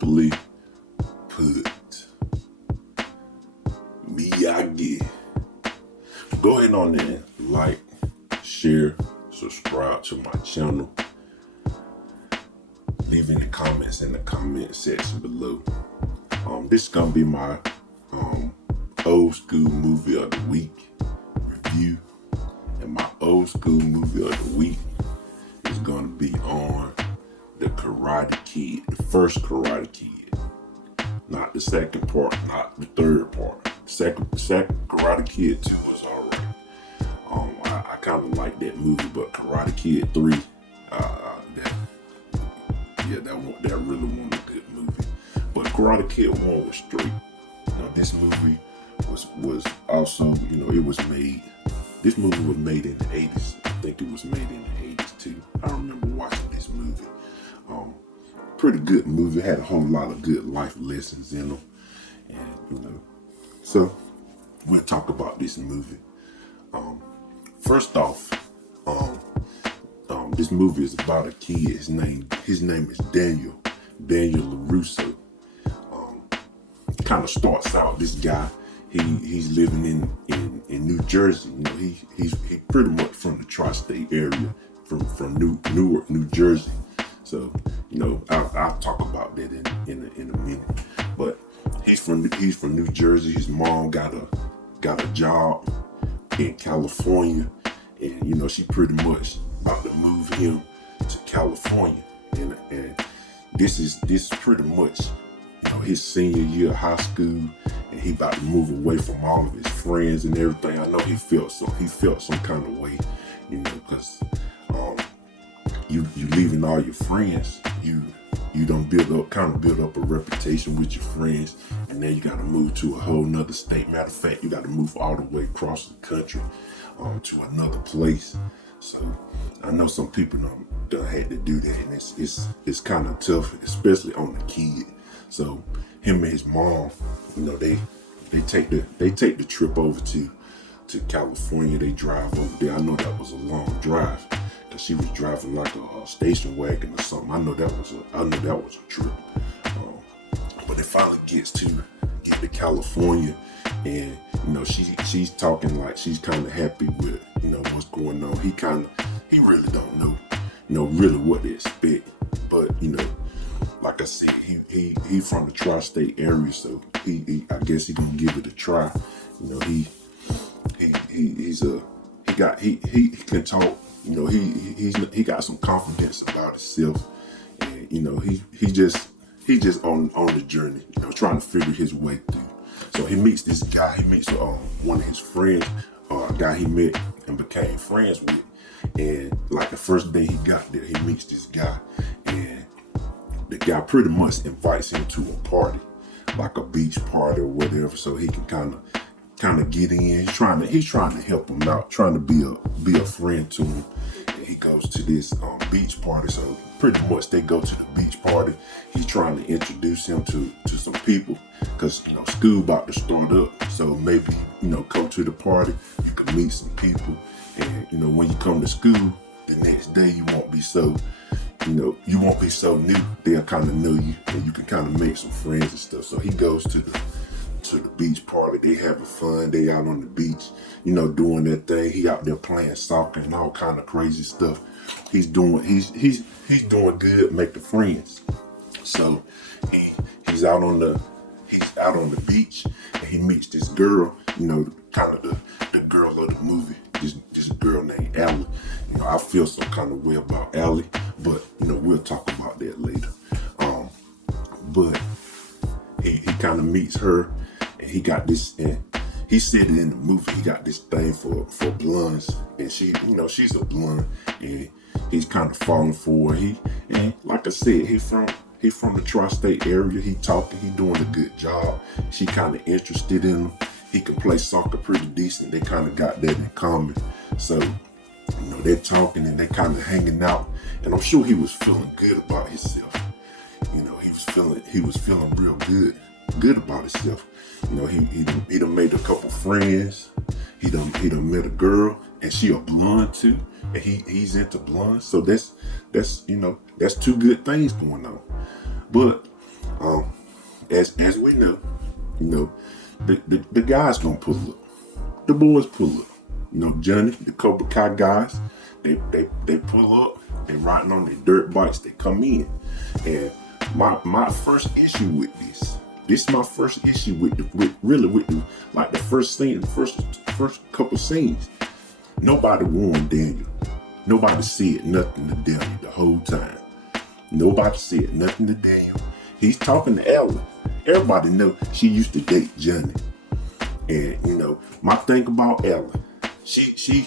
simply put, Miyagi. Go ahead on there, like, share, subscribe to my channel. Leave any comments in the comment section below. This is gonna be my old school movie of the week review, and my old school movie of the week is gonna be on the Karate Kid, the first Karate Kid, not the second part, not the third part. The second Karate Kid 2 was alright. I kind of like that movie, but Karate Kid 3, that really wasn't a good movie. But Karate Kid 1 was straight. This movie was also, it was made. This movie was made in the 80s. I think it was made in the 80s too. I remember watching this movie. Pretty good movie. Had a whole lot of good life lessons in them, and so we'll talk about this movie. First off, this movie is about a kid. His name is Daniel LaRusso. Kind of starts out, this guy, he's living in New Jersey. He's pretty much from the tri-state area, from Newark, New Jersey. So I'll talk about that in a minute. But he's from New Jersey. His mom got a job in California, and she pretty much about to move him to California, and this is pretty much his senior year of high school, and he about to move away from all of his friends and everything. I know he felt some kind of way, because you leaving all your friends, you don't build up a reputation with your friends, and then you got to move to a whole nother state. Matter of fact, you got to move all the way across the country to another place. So I know some people done had to do that, and it's kind of tough, especially on the kid. So him and his mom, they take the trip over to California. They drive over there. I know that was a long drive, because she was driving like a station wagon or something. I know that was a trip. But it finally get to California, and she's talking like she's kind of happy with what's going on. He really don't know really what to expect. But like I said, he from the tri-state area, so I guess he gonna give it a try. He can talk. He got some confidence about himself, and he just on the journey, trying to figure his way through. So he meets this guy. He meets one of his friends, a guy he met and became friends with. And like the first day he got there, he meets this guy, and the guy pretty much invites him to a party, like a beach party or whatever, so he can kind of get in. He's trying to help him out, trying to be a friend to him. And he goes to this beach party. So pretty much they go to the beach party. He's trying to introduce him to some people, because school about to start up. So maybe come to the party, you can meet some people, and when you come to school the next day, you won't be so new. They'll kind of know you, and you can kind of make some friends and stuff. So he goes to the beach party. They having fun. They out on the beach, doing their thing. He out there playing soccer and all kind of crazy stuff. He's doing good, making friends. So he's out on the beach, and he meets this girl, kind of the girl of the movie. This girl named Allie. I feel some kind of way about Allie, but we'll talk about that later. But he kind of meets her, and he got this, and he said it in the movie, he got this thing for blondes, and she's a blonde, and he's kind of falling for her. And like I said, he from the tri-state area. He talking, he doing a good job. She kind of interested in him. He can play soccer pretty decent. They kind of got that in common. So, they're talking and they kind of hanging out. And I'm sure he was feeling good about himself. He was feeling real good about himself. He done made a couple friends. He done met a girl, and she a blonde too. And he's into blondes. So that's two good things going on. But As we know, the guys gonna pull up. The boys pull up. Johnny, the Cobra Kai guys, they pull up, they riding on their dirt bikes, they come in. And my first issue with this is my first issue with the first scene, first couple scenes. Nobody warned Daniel. Nobody said nothing to Daniel the whole time. Nobody said nothing to Daniel. He's talking to Ellen. Everybody know she used to date Johnny. And my thing about Ellen, she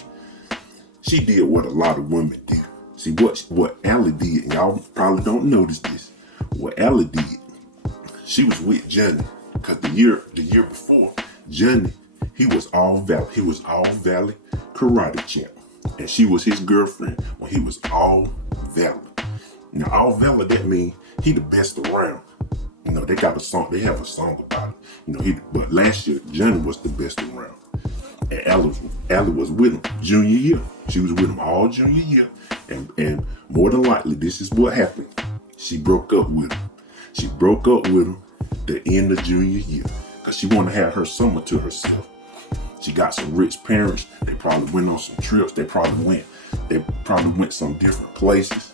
did what a lot of women do. See what Ellen did, and y'all probably don't notice this. What Ellen did, she was with Johnny because the year before, Johnny, he was all valley karate champ, and she was his girlfriend when he was all valley. Now all valley, that means he the best around. They got a song. They have a song about it. But last year Johnny was the best around, and Allie was with him junior year. She was with him all junior year, and more than likely this is what happened. She broke up with him. She broke up with him the end of junior year because she wanted to have her summer to herself. She got some rich parents. They probably went on some trips. They probably went some different places.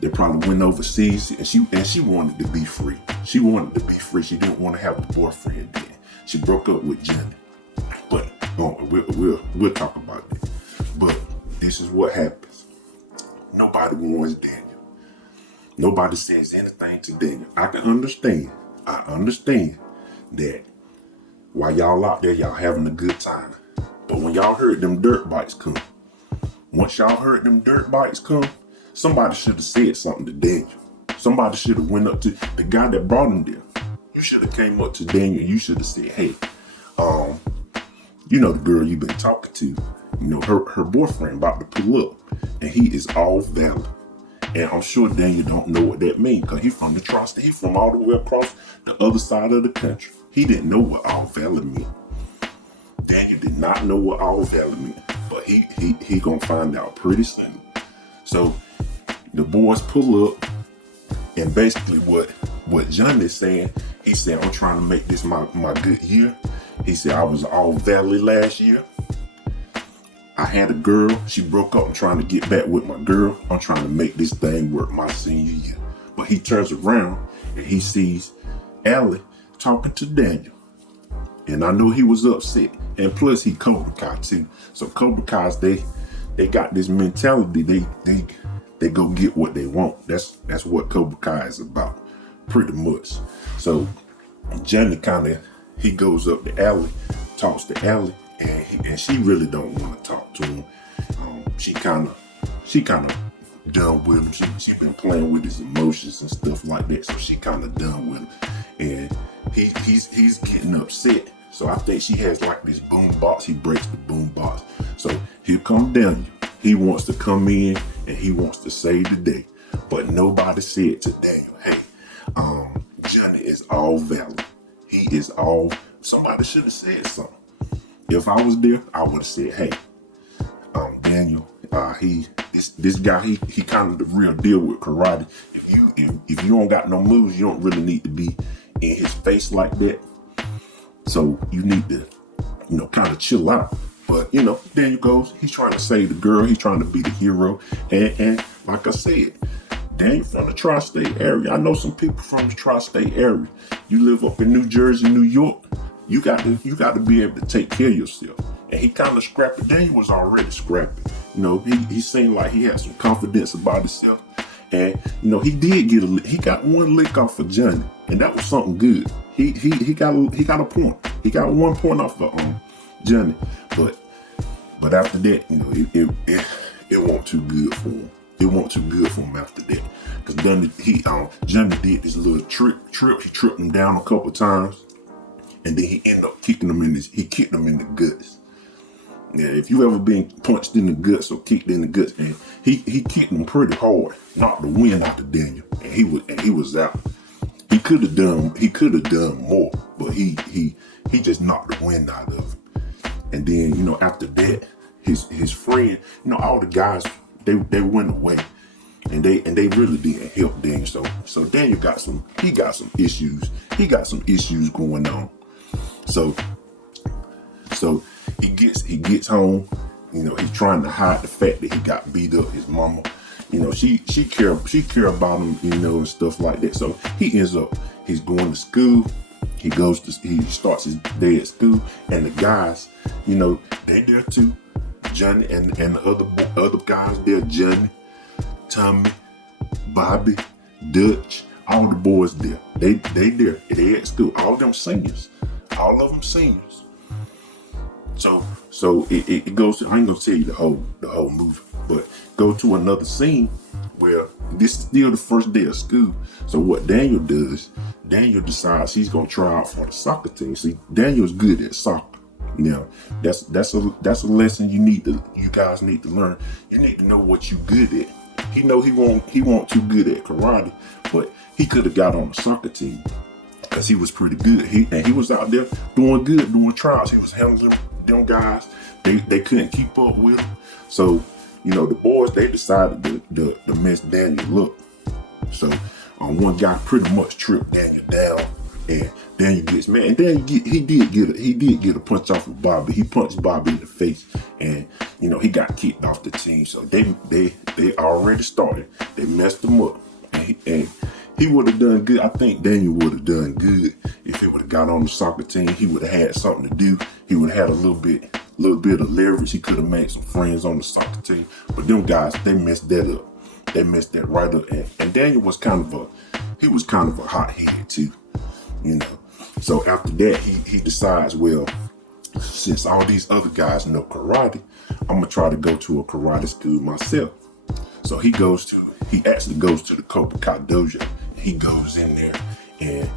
They probably went overseas, and she wanted to be free. She wanted to be free. She didn't want to have a boyfriend then. She broke up with Johnny. But we'll talk about that. But this is what happens. Nobody warns Daniel. Nobody says anything to Daniel. I understand that while y'all out there, y'all having a good time. But when y'all heard them dirt bikes come, somebody should have said something to Daniel. Somebody should have went up to the guy that brought him there. You should have came up to Daniel. You should have said, hey, the girl you've been talking to, her boyfriend about to pull up, and he is all valid. And I'm sure Daniel don't know what that means because he's from the tri-state. He's from all the way across the other side of the country. He didn't know what all valid meant. Daniel did not know what all valid meant, but he gonna find out pretty soon. So the boys pull up, and basically what Johnny is saying, he said, I'm trying to make this my good year. He said, I was all valley last year. I had a girl, she broke up. I'm trying to get back with my girl. I'm trying to make this thing work my senior year. But he turns around and he sees Allie talking to Daniel. And I know he was upset. And plus he Cobra Kai too. So Cobra Kai's, they got this mentality. They go get what they want. That's what Cobra Kai is about, pretty much. So Johnny he goes up to Allie, talks to Allie, and she really don't want to talk to him. She kind of done with him. She been playing with his emotions and stuff like that. So she kind of done with him, and he's getting upset. So I think she has like this boom box. He breaks the boom box. So here comes Daniel. He wants to come in and he wants to save the day. But nobody said to Daniel, hey, Johnny is all valid. He is all, somebody should have said something. If I was there, I would have said, hey, Daniel, this guy, he kind of the real deal with karate. If you don't got no moves, you don't really need to be in his face like that. So you need to, kind of chill out. But, Daniel goes, he's trying to save the girl. He's trying to be the hero. And like I said, Daniel from the tri-state area. I know some people from the tri-state area. You live up in New Jersey, New York. You got to be able to take care of yourself. And he kind of scrappy. Daniel was already scrappy. He seemed like he had some confidence about himself. And, he got one lick off of Johnny. And that was something good. He got a point. He got 1 point off of Johnny. But after that, it wasn't too good for him. It wasn't too good for him after that. Because Johnny did this little trip. He tripped him down a couple times. And then he ended up kicking him he kicked him in the guts. Yeah, if you ever been punched in the guts or kicked in the guts, and he kicked him pretty hard, knocked the wind out of Daniel, and he was out. He could have done more, but he just knocked the wind out of him. And then, after that, his friend, all the guys, they went away. and they really didn't help Daniel. So Daniel got some issues. He got some issues going on. So he gets home. He's trying to hide the fact that he got beat up. His mama, she care about him, and stuff like that. So he's going to school. He starts his day at school, and the guys, they there too. Johnny and the other guys there, Johnny, Tommy, Bobby, Dutch, all the boys there. They there. They at school. All of them seniors. So it goes to, I ain't gonna tell you the whole movie, but go to another scene where this is still the first day of school. So what Daniel does, Daniel decides he's gonna try out for the soccer team. See, Daniel's good at soccer. That's a lesson you guys need to learn. You need to know what you're good at. He won't too good at karate, but he could have got on the soccer team because he was pretty good. He was out there doing good, doing trials. He was handling them guys. They couldn't keep up with him. So, the boys, they decided to mess Daniel up. So one guy pretty much tripped Daniel down, and Daniel gets mad. And Daniel he did get a punch off of Bobby. He punched Bobby in the face, and he got kicked off the team. So they already started. They messed him up, and he would have done good. I think Daniel would have done good if he would have got on the soccer team. He would have had something to do. He would have had a little bit of leverage. He could have made some friends on the soccer team. But them guys, they messed that up. They messed that right up. And Daniel was kind of a hothead too, So after that, he decides, well, since all these other guys know karate, I'm gonna try to go to a karate school myself. So he actually goes to the Cobra Kai dojo. He goes in there and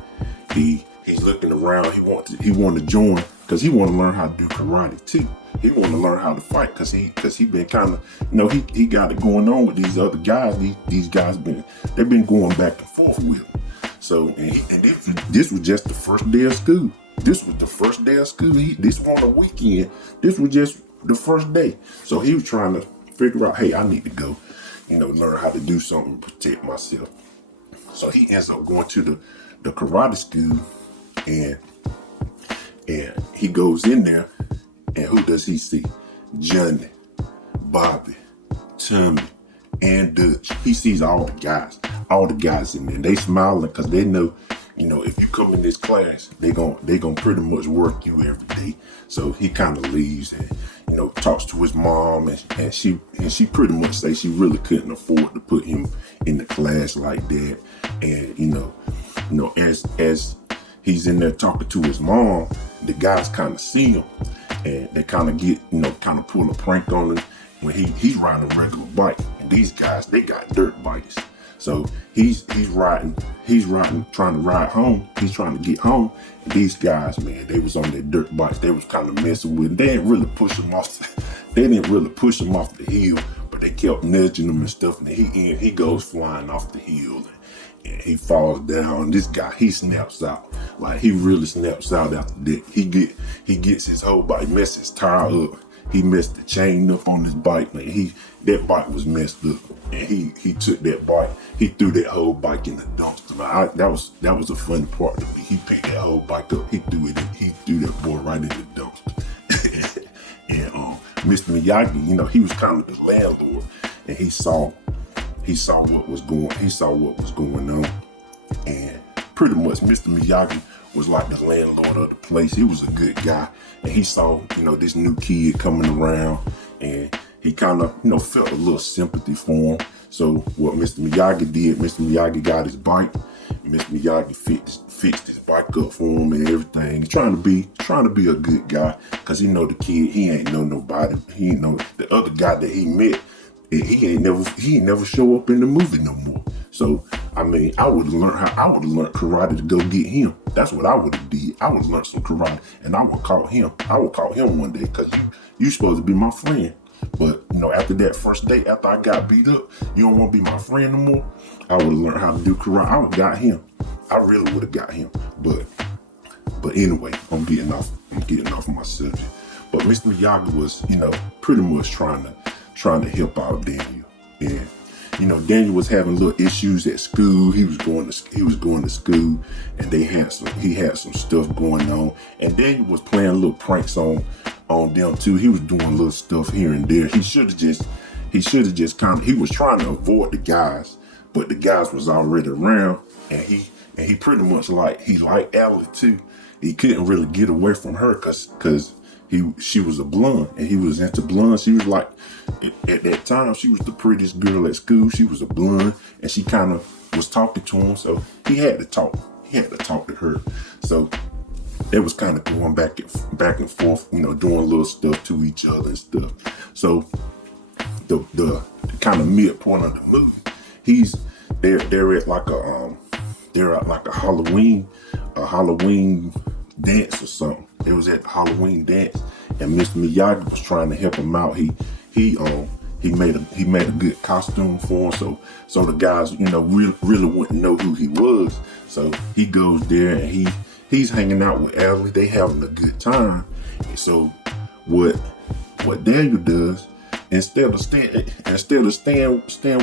he's looking around. He want to join because he want to learn how to do karate too. He want to learn how to fight because he been kind of, he got it going on with these other guys. These guys they've been going back and forth with him. So and this was just the first day of school. This wasn't a weekend. This was just the first day. So he was trying to figure out, hey, I need to go, learn how to do something to protect myself. So he ends up going to the karate school, and he goes in there, and who does he see? Johnny, Bobby, Tommy, and Dutch. He sees all the guys in there. They smiling because they know, if you come in this class, they gonna pretty much work you every day. So he kind of leaves and, talks to his mom, and she pretty much say she really couldn't afford to put him in the class like that. And as he's in there talking to his mom, the guys kind of see him, and they kind of get, kind of pull a prank on him when he's riding a regular bike, and these guys, they got dirt bikes. So he's riding, trying to ride home. He's trying to get home. And these guys, man, they was on their dirt bikes. They was kind of messing with him. They didn't really push him off. They didn't really push him off the hill, but they kept nudging him and stuff. And he goes flying off the hill, and he falls down. This guy, he snaps out. Like, he really snaps out after that. He gets his whole bike, messes his tire up. He messed the chain up on his bike. Man, that bike was messed up. And he took that bike, he threw that whole bike in the dumpster. That was a funny part to me. He picked that whole bike up, he threw that boy right in the dumpster. And Mr. Miyagi, he was kind of the landlord, and he saw what was going on. And pretty much Mr. Miyagi was like the landlord of the place. He was a good guy, and he saw, this new kid coming around, and he kind of, felt a little sympathy for him. So what Mr. Miyagi did, Mr. Miyagi got his bike, and Mr. Miyagi fixed his bike up for him and everything. He's trying to be a good guy, because he know the kid, he ain't know nobody. He ain't know the other guy that he met. He ain't never show up in the movie no more. So, I would have learned karate to go get him. That's what I would have did. I would have learned some karate, and I would call him. One day, because you supposed to be my friend. But, after that first day, after I got beat up, you don't want to be my friend no more. I would have learned how to do karate. I would have got him. I really would have got him. But anyway, I'm getting off my subject. But Mr. Miyagi was, pretty much trying to help out Daniel. And Daniel was having little issues at school. He was going to school, and he had some stuff going on. And Daniel was playing little pranks on them too. He was doing little stuff here and there. He should have just he was trying to avoid the guys, but the guys was already around, and he pretty much he liked Allie too. He couldn't really get away from her because she was a blonde, and he was into blonde. She was at that time, she was the prettiest girl at school. She was a blonde, and she kind of was talking to him, so he had to talk. He had to talk to her. So they was kind of going back and forth, doing little stuff to each other and stuff. So the kind of midpoint of the movie, they're at like a Halloween dance or something. They was at the Halloween dance, and Mr. Miyagi was trying to help him out. He made a good costume for him, so the guys really wouldn't know who he was. So he goes there, and he's hanging out with Allie. They having a good time. And so what Daniel does, instead of staying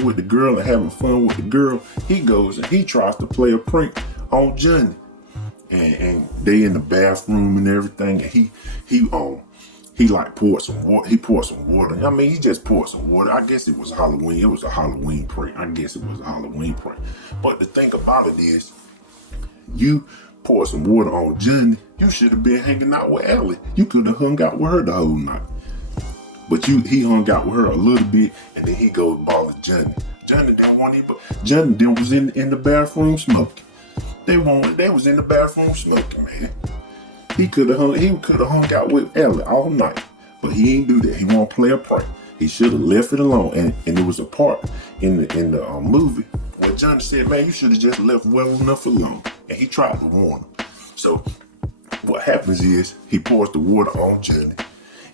with the girl and having fun with the girl, he goes and he tries to play a prank on Johnny. And they in the bathroom and everything, and he poured some water. He poured some water. I mean, he just poured some water. I guess it was Halloween. It was a Halloween prank. But the thing about it is, you pour some water on Johnny, you should have been hanging out with Allie. You could have hung out with her the whole night. But he hung out with her a little bit, and then he goes ball Johnny. Johnny was in the bathroom smoking. They was in the bathroom smoking, man. He could have hung out with Allie all night, but he didn't do that. He won't play a prank. He should have left it alone. And there was a part in the movie where Johnny said, "Man, you should have just left well enough alone." And he tried to warn him. So what happens is he pours the water on Johnny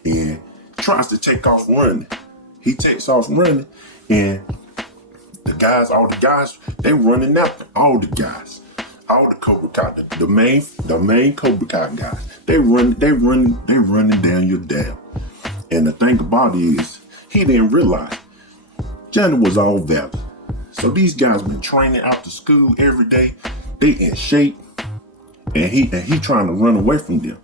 and tries to take off running. He takes off running, and all the guys, they running after all the guys. All the Cobra Kai, the main Cobra Kai guys, they running Daniel down. And the thing about it is, he didn't realize Johnny was all valid. So these guys been training out to school every day. They in shape, and he trying to run away from them.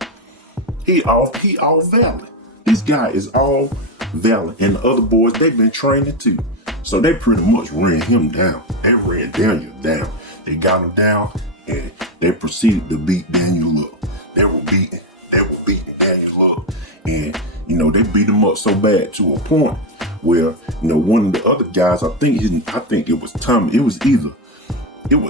He all valid. This guy is all valid, and the other boys, they've been training too. So they pretty much ran him down. They ran Daniel down. They got him down, and they proceeded to beat Daniel up. They were beating Daniel up, and they beat him up so bad to a point where one of the other guys, I think it was Tommy. It was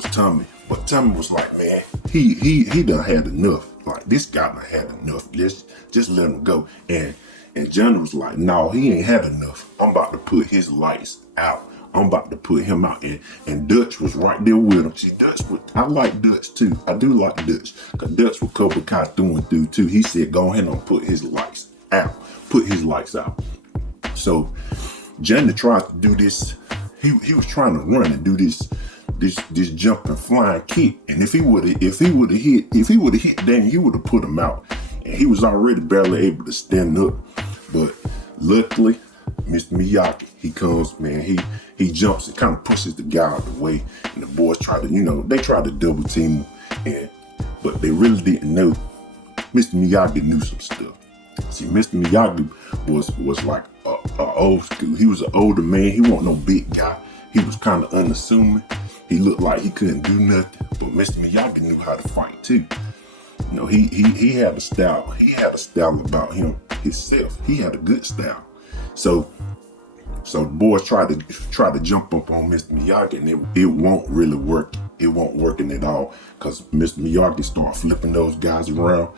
Tommy, but Tommy was like, man, he done had enough. Like, this guy done had enough. Just let him go. And Johnny was like, no, he ain't had enough. I'm about to put his lights out. I'm about to put him out. And Dutch was right there with him. See, I like Dutch too. I do like Dutch. Because Dutch was Cobra Kai through and through too. He said, go ahead and put his lights out. Put his lights out. So Johnny tried to do this. He was trying to run and do this jumping flying kick. And if he would have hit Danny, he would have put him out. And he was already barely able to stand up. But luckily, Mr. Miyagi, he comes, man, he jumps and kind of pushes the guy out of the way. And the boys try to double team him. But they really didn't know. Mr. Miyagi knew some stuff. See, Mr. Miyagi was like a old school. He was an older man. He wasn't no big guy. He was kind of unassuming. He looked like he couldn't do nothing. But Mr. Miyagi knew how to fight too. He had a style. He had a style about him himself. He had a good style. So the boys try to jump up on Mr. Miyagi, and it won't really work. It won't working at all, because Mr. Miyagi started flipping those guys around,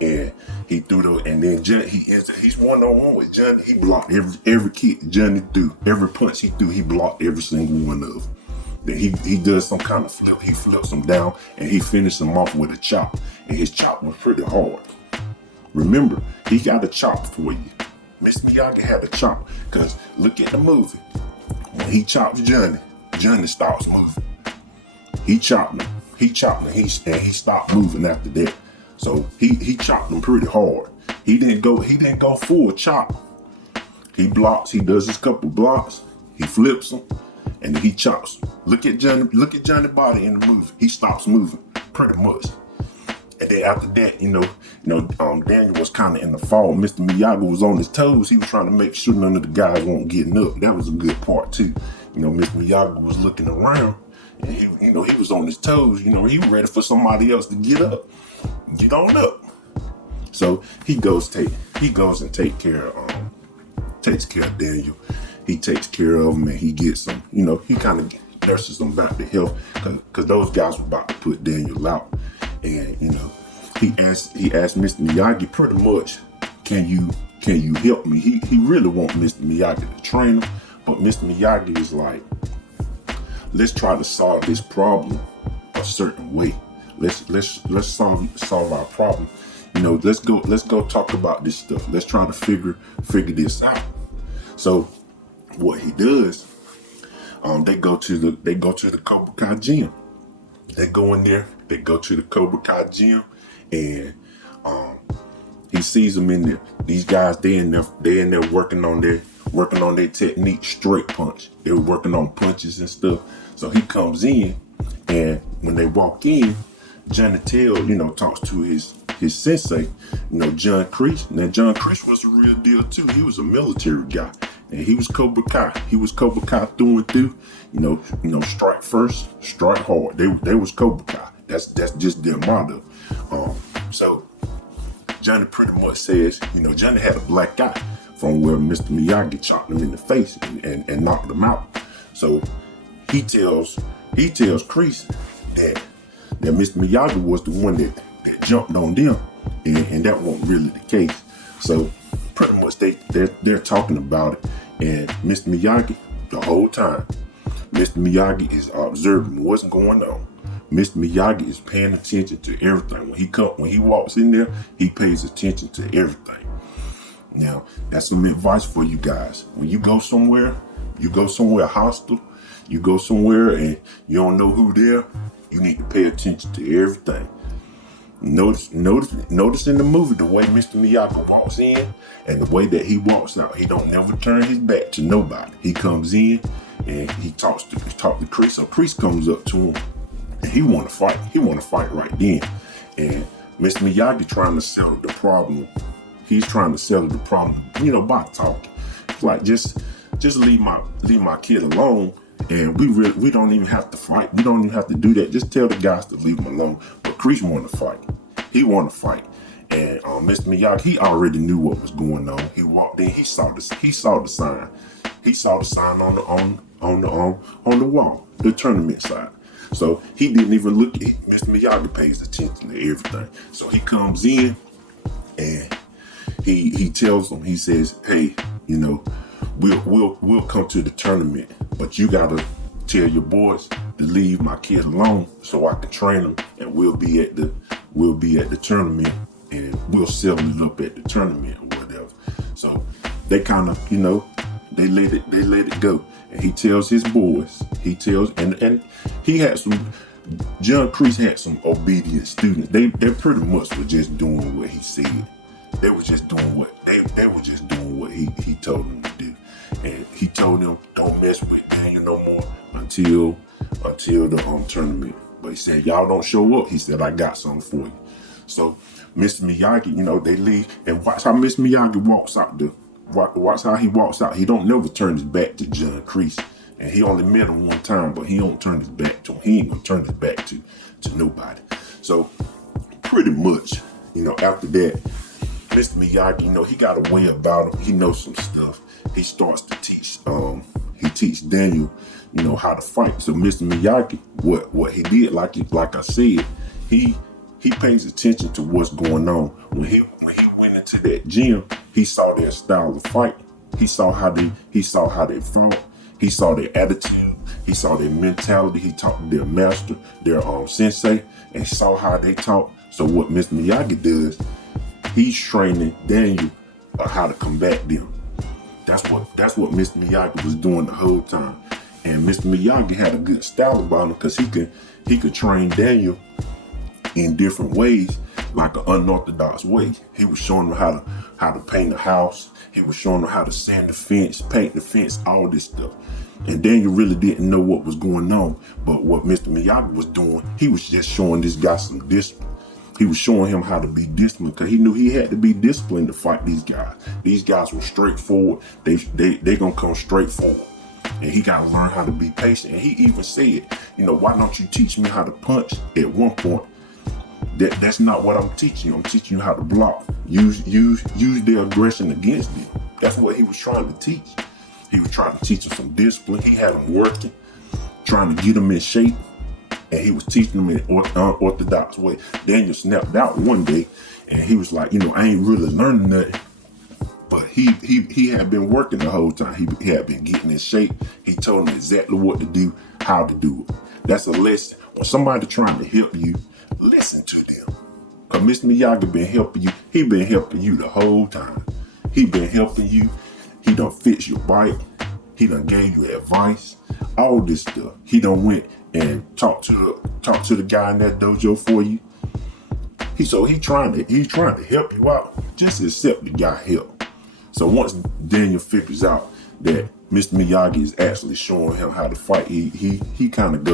and he threw those. And then Johnny, he's one-on-one with Johnny. He blocked every kick Johnny threw, every punch he threw. He blocked every single one of them. Then he does some kind of flip. He flips him down, and he finished him off with a chop. And his chop was pretty hard. Remember, he got a chop for you. Mr. Miyagi had a chop, because look at the movie. When he chops Johnny, Johnny starts moving. He chopped him, and he stopped moving after that. So he chopped him pretty hard. He didn't go full chop. He blocks, he does his couple blocks, he flips him, and then he chops. Look at Johnny body in the movie. He stops moving pretty much. And then after that, Daniel was kind of in the fall. Mr. Miyagi was on his toes. He was trying to make sure none of the guys weren't getting up. That was a good part too. Mr. Miyagi was looking around, and he was on his toes. He was ready for somebody else to get up, get on up. So he goes and takes care of Daniel. He takes care of him, and he gets him. He kind of nurses him back to health because those guys were about to put Daniel out. And he asked Mr. Miyagi pretty much, can you help me? He really want Mr. Miyagi to train him, but Mr. Miyagi is like, let's try to solve this problem a certain way. Let's solve our problem. Let's go talk about this stuff. Let's try to figure this out. So what he does, they go to the Cobra Kai gym. They go in there. They go to the Cobra Kai gym, and he sees them in there. These guys, they in there working on their technique, straight punch. They were working on punches and stuff. So he comes in, and when they walk in, Johnny Tell, talks to his sensei, John Kreese. Now John Kreese was a real deal too. He was a military guy, and he was Cobra Kai. He was Cobra Kai through and through. Strike first, strike hard. They was Cobra Kai. That's just their motto. So Johnny pretty much says, Johnny had a black eye from where Mr. Miyagi chopped him in the face and knocked him out. So he tells Kreese that Mr. Miyagi was the one that jumped on them, and that wasn't really the case. So pretty much they're talking about it, and Mr. Miyagi, the whole time, Mr. Miyagi is observing what's going on. Mr. Miyagi is paying attention to everything. When he walks in there, he pays attention to everything. Now, that's some advice for you guys. When you go somewhere hostile, you go somewhere and you don't know who there, you need to pay attention to everything. Notice in the movie the way Mr. Miyagi walks in and the way that he walks out. He don't never turn his back to nobody. He comes in and he talks to Kreese. So Kreese comes up to him and he want to fight. He want to fight right then. And Mr. Miyagi trying to settle the problem. He's trying to settle the problem, by talking. It's like just leave my kid alone. And we don't even have to fight. We don't even have to do that. Just tell the guys to leave him alone. But Kreese want to fight. He want to fight. And Mr. Miyagi, he already knew what was going on. He walked in. He saw the sign. He saw the sign on the wall, the tournament side. So he didn't even look at it. Mr. Miyagi pays attention to everything. So he comes in and he tells them. He says, "Hey, we'll come to the tournament, but you gotta tell your boys to leave my kid alone so I can train them, and we'll be at the tournament, and we'll settle it up at the tournament or whatever." So they kind of, they let it go, and he tells his boys. And he had some. John Kreese had some obedient students. They pretty much were just doing what he said. They were just doing what they were just doing what he told them to do. And he told them, don't mess with Daniel no more until the tournament. But he said, y'all don't show up. He said, I got something for you. So Mr. Miyagi, they leave, and watch how Mr. Miyagi walks out. Watch how he walks out. He don't never turn his back to John Kreese. And he only met him one time, but he don't turn his back to him. He ain't gonna turn his back to nobody. So pretty much, after that, Mr. Miyagi, he got a way about him. He knows some stuff. He starts to teach. He teach Daniel, how to fight. So Mr. Miyagi, what he did, like I said, he pays attention to what's going on. When he went into that gym, he saw their style of fight. He saw how they fought. He saw their attitude. He saw their mentality. He talked to their master, their sensei, and saw how they talk. So what Mr. Miyagi does, he's training Daniel how to combat them. That's what Mr. Miyagi was doing the whole time. And Mr. Miyagi had a good style about him because he could train Daniel in different ways. like an unorthodox way. He was showing them how to paint a house. He was showing them how to sand the fence, paint the fence, all this stuff. And Daniel really didn't know what was going on. But what Mr. Miyagi was doing, he was just showing this guy some discipline. He was showing him how to be disciplined because he knew he had to be disciplined to fight these guys. These guys were straightforward. They gonna come straight forward. And he got to learn how to be patient. And he even said, why don't you teach me how to punch? At one point, that's not what I'm teaching you. I'm teaching you how to block. Use their aggression against them. That's what he was trying to teach. He was trying to teach them some discipline. He had them working, trying to get them in shape. And he was teaching them in an unorthodox way. Daniel snapped out one day and he was like, I ain't really learning nothing. But he had been working the whole time. He had been getting in shape. He told him exactly what to do, how to do it. That's a lesson. When somebody trying to help you, listen to them. Because Mr. Miyagi been helping you. He been helping you the whole time. He been helping you. He done fixed your bike. He done gave you advice. All this stuff. He done went and talked to the guy in that dojo for you. He's trying to help you out. Just accept the guy help. So once Daniel figures out that Mr. Miyagi is actually showing him how to fight, he kind of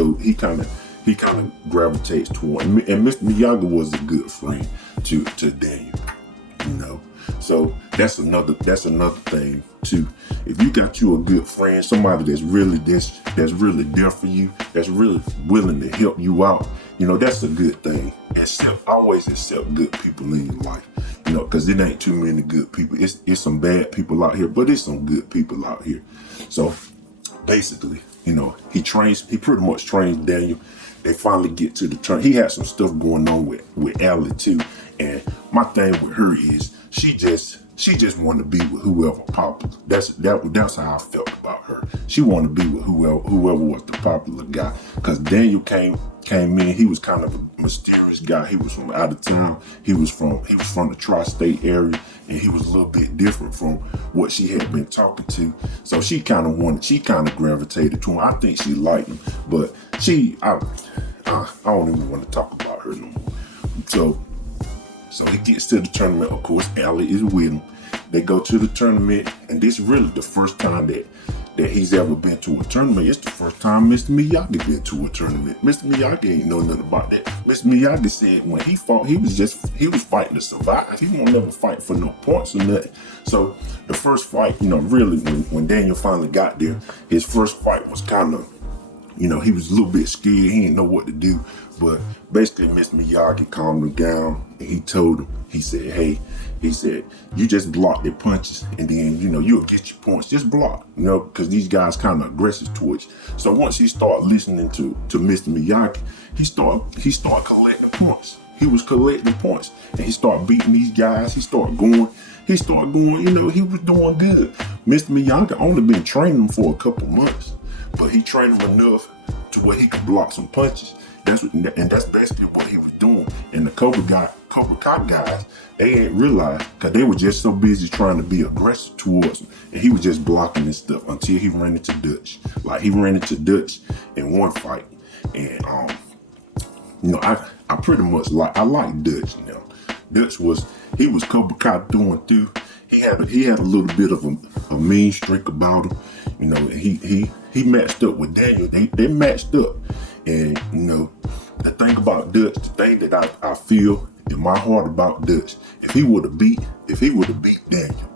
gravitates toward him. And Mr. Miyagi was a good friend to Daniel, So that's another thing too. If you got you a good friend, somebody that's really there for you, that's really willing to help you out, that's a good thing. Always accept good people in your life, because it ain't too many good people. It's some bad people out here, but it's some good people out here. So basically, he pretty much trains Daniel. They finally get to the turn. He had some stuff going on with Allie too. And my thing with her is she just wanted to be with whoever popular. That's how I felt about her. She wanted to be with whoever was the popular guy. Because Daniel came in, he was kind of a mysterious guy. He was from out of town. He was from the tri-state area, and he was a little bit different from what she had been talking to. So she kind of gravitated to him. I think she liked him, but I don't even want to talk about her no more. So he gets to the tournament. Of course, Allie is with him. They go to the tournament, and this is really the first time that he's ever been to a tournament. It's the first time Mr. Miyagi been to a tournament. Mr. Miyagi ain't know nothing about that. Mr. Miyagi said when he fought, he was fighting to survive. He won't never fight for no points or nothing. So the first fight, really when Daniel finally got there, his first fight was kind of, he was a little bit scared. He didn't know what to do. But basically, Mr. Miyagi calmed him down, and he told him, he said, you just block their punches, and then, you'll get your points. Just block, because these guys kind of aggressive towards you. So once he started listening to Mr. Miyagi, he started collecting points. He was collecting points, and he started beating these guys. He started going, he was doing good. Mr. Miyagi only been training him for a couple months, but he trained him enough to where he could block some punches. That's basically what he was doing. And the Cobra Kai guys, they ain't realized because they were just so busy trying to be aggressive towards him. And he was just blocking this stuff until he ran into Dutch. Like he ran into Dutch in one fight. And I pretty much like Dutch. Dutch was Cobra Kai through and through. He had a little bit of a mean streak about him. He matched up with Daniel. They matched up. And the thing about Dutch, the thing that I feel in my heart about Dutch, if he would have beat Daniel,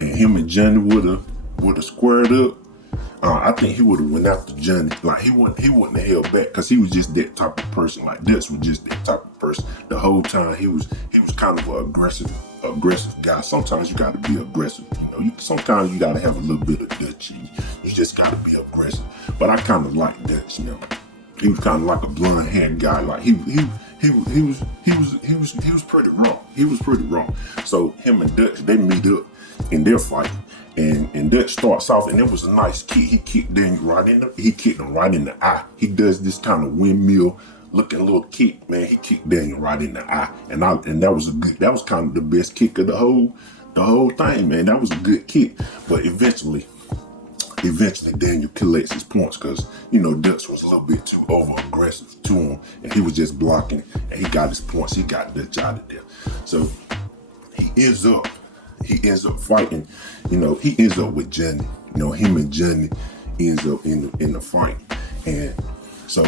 and him and Johnny would have squared up, I think he would have went after Johnny. Like he wouldn't have held back because he was just that type of person. Like Dutch was just that type of person. The whole time he was kind of an aggressive guy. Sometimes you got to be aggressive. Sometimes you got to have a little bit of Dutch. You just got to be aggressive. But I kind of like Dutch. He was kind of like a blonde haired guy. Like he was pretty raw. He was pretty raw. So him and Dutch, they meet up in their fight, and Dutch starts off, and it was a nice kick. He kicked Daniel he kicked him right in the eye. He does this kind of windmill looking little kick, man. He kicked Daniel right in the eye, and that was kind of the best kick of the whole thing, man. That was a good kick, but eventually eventually Daniel collects his points because, Dutch was a little bit too over aggressive to him and he was just blocking and he got his points. He got Dutch out of there. So he ends up fighting, he ends up with Johnny. Him and Johnny ends up in the fight. And so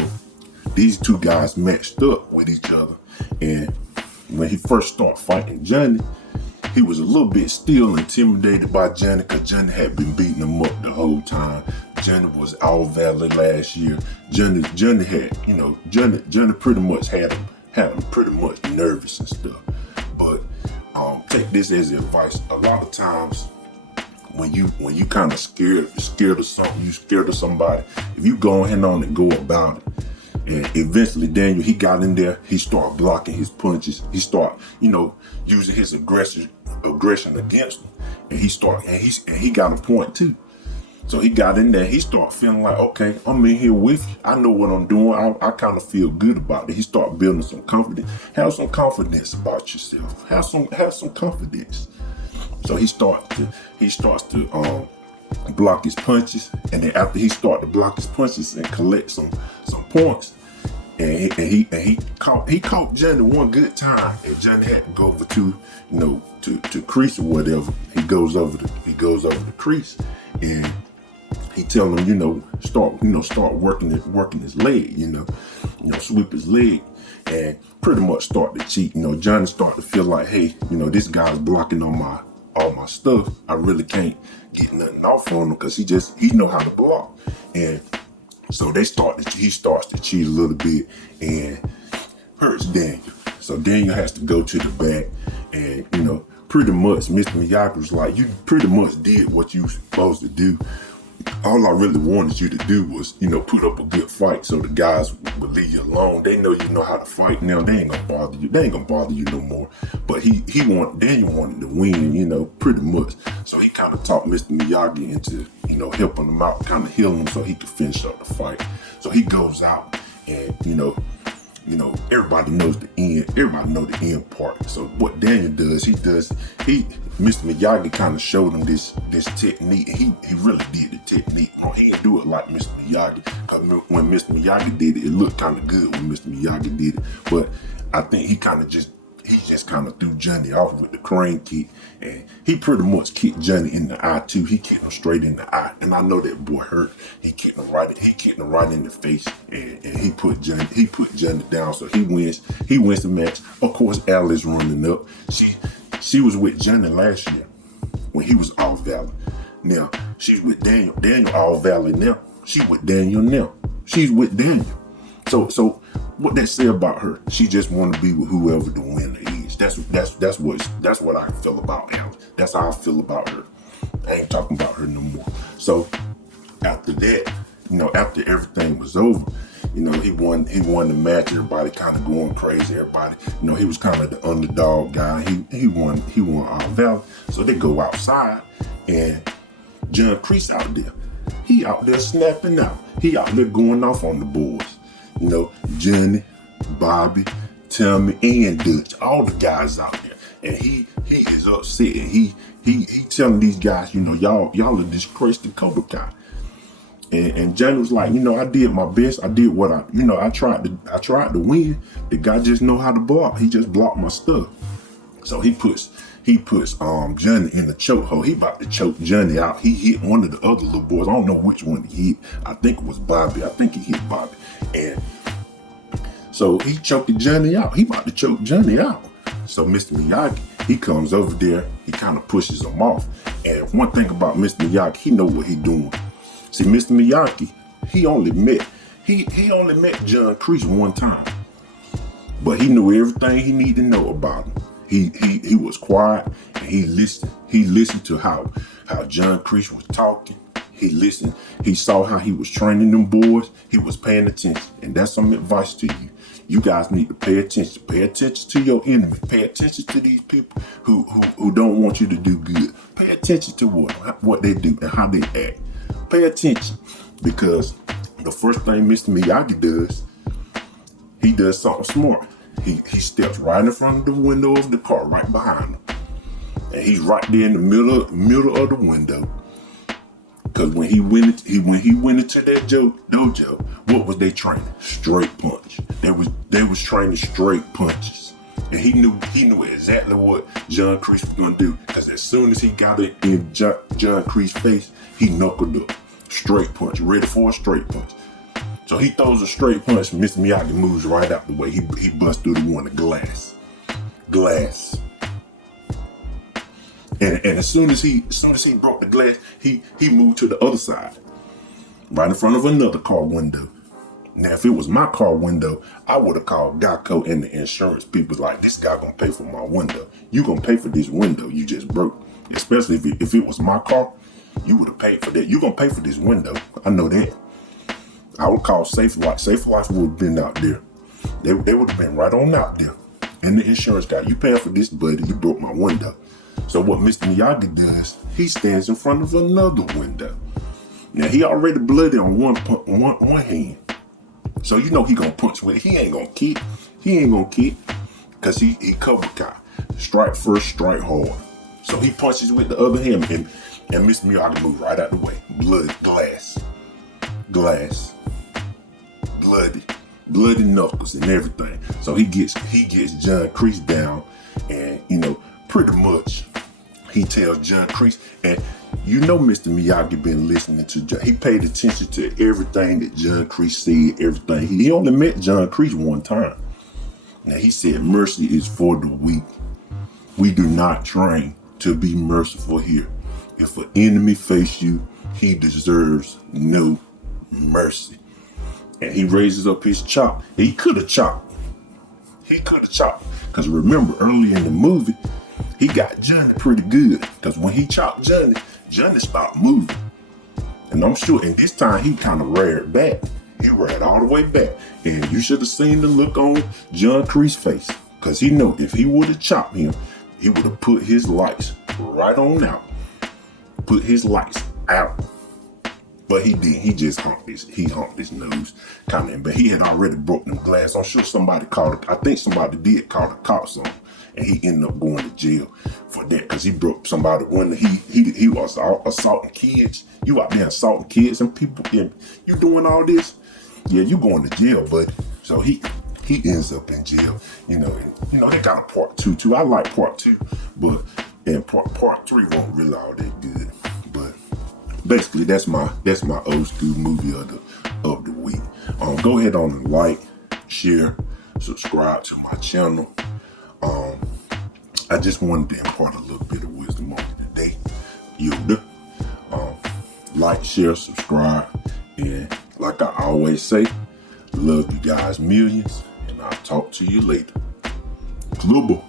these two guys matched up with each other. And when he first started fighting Johnny, he was a little bit still intimidated by Johnny because Johnny had been beating him up the whole time. Johnny was All Valley last year. Johnny had, Johnny pretty much had him pretty much nervous and stuff. But take this as advice. A lot of times when you kind of scared of something, you scared of somebody, if you go ahead on and go about it, and eventually Daniel, he got in there, he started blocking his punches, he started, using his aggression against him, and he got a point too. So he got in there, he started feeling like, okay, I'm in here with you. I know what I'm doing. I kind of feel good about it. He started building some confidence. Have some confidence about yourself. Have some confidence. So he starts to block his punches, and then after he started to block his punches and collect some points, and he caught Johnny one good time, and Johnny had to go over to crease or whatever. He goes over the crease, and he tell him, start working his leg, sweep his leg, and pretty much start to cheat. Johnny started to feel like, hey, this guy's blocking all my stuff. I really can't get nothing off on him because he know how to block. And so he starts to cheat a little bit and hurts Daniel. So Daniel has to go to the back, and pretty much Mr. Miyagi was like, you pretty much did what you were supposed to do. All I really wanted you to do was, put up a good fight so the guys would leave you alone. They know you know how to fight now. They ain't gonna bother you. They ain't gonna bother you no more. But Daniel wanted to win, pretty much. So he kind of talked Mr. Miyagi into, helping him out, kind of healing him so he could finish up the fight. So he goes out and, everybody knows the end. Everybody knows the end part. So what Daniel does, Mr. Miyagi kind of showed him this technique. And he really did the technique. He didn't do it like Mr. Miyagi. When Mr. Miyagi did it looked kind of good when Mr. Miyagi did it. But I think he just kind of threw Johnny off with the crane kick, and he pretty much kicked Johnny in the eye too. He kicked him straight in the eye, and I know that boy hurt. He kicked him right in the face, and he put Johnny down. So he wins the match. Of course, Alice running up. She was with Johnny last year when he was All Valley. Now she's with Daniel. Daniel All Valley now. She with Daniel now. She's with Daniel. So what that say about her? She just want to be with whoever the winner is. That's what I feel about Alice. That's how I feel about her. I ain't talking about her no more. So after that, after everything was over, he won the match. Everybody kind of going crazy. Everybody, he was kind of the underdog guy. He won All Valley. So they go outside, and John Kreese out there. He out there snapping out. He out there going off on the boys. Johnny, Bobby, Tommy, and Dutch, all the guys out there. And he is upset. And he telling these guys, y'all are disgraced to Cobra Kai. And Johnny was like, I did my best. I did what I tried to win. The guy just know how to block. He just blocked my stuff. So he puts Johnny in the chokehold. He about to choke Johnny out. He hit one of the other little boys. I don't know which one he hit. I think it was Bobby. I think he hit Bobby. And so he choked Johnny out. He about to choke Johnny out. So Mr. Miyagi, he comes over there. He kind of pushes him off. And one thing about Mr. Miyagi, he know what he doing. See, Mr. Miyagi, he only met John Kreese one time. But he knew everything he needed to know about him. He was quiet and he listened. He listened to how John Kreese was talking. He listened. He saw how he was training them boys. He was paying attention. And that's some advice to you. You guys need to pay attention. Pay attention to your enemy. Pay attention to these people who don't want you to do good. Pay attention to what they do and how they act. Pay attention, because the first thing Mr. Miyagi does, he does something smart. He steps right in front of the window of the car, right behind him. And he's right there in the middle of the window. Cause when he went into that dojo, what was they training? Straight punch. They was training straight punches. And he knew exactly what John Kreese was gonna do. Cause as soon as he got it in John Kreese's face, he knuckled up. Straight punch, ready for a straight punch. So he throws a straight punch, Mr. Miyagi moves right out the way. He busts through the one of glass. And as soon as he broke the glass, he moved to the other side, right in front of another car window. Now, if it was my car window, I would have called Geico and the insurance people like, this guy gonna pay for my window. You gonna pay for this window you just broke. Especially if it was my car, you would have paid for that. You gonna pay for this window. I know that. I would call Safe Life. Safe Life would have been out there. They would have been right on out there. And the insurance guy, you paying for this, buddy? You broke my window. So what Mr. Miyagi does, he stands in front of another window. Now he already bloody on one hand. So you know he gonna punch with it. He ain't gonna kick. Cause he Cobra Kai. Strike first, strike hard. So he punches with the other hand and Mr. Miyagi moves right out the way. Glass. Bloody knuckles and everything. So he gets John Kreese down, and pretty much he tells John Kreese, and Mr. Miyagi been listening to John. He paid attention to everything that John Kreese said, everything. He only met John Kreese one time. Now he said, mercy is for the weak. We do not train to be merciful here. If an enemy face you, he deserves no mercy. And he raises up his chop. He could have chopped. Because remember, early in the movie, he got Johnny pretty good. Because when he chopped Johnny stopped moving. And I'm sure, and this time he kind of reared back. He reared all the way back. And you should have seen the look on John Kreese's face. Because he know if he would have chopped him, he would have put his lights right on out. Put his lights out. But he did. He just humped his nose, kind of. But he had already broken them glass. I'm sure somebody did call the cops on him, and he ended up going to jail for that because he broke somebody window. He was assaulting kids. You out there assaulting kids and people, and you doing all this? Yeah, you going to jail, buddy. So he ends up in jail. They got a part 2 too. I like part 2, but part 3 wasn't really all that good. But basically, that's my old school movie of the week. Go ahead on and like, share, subscribe to my channel. I just wanted to impart a little bit of wisdom on you today. Like, share, subscribe, and like I always say, love you guys millions, and I'll talk to you later. Global.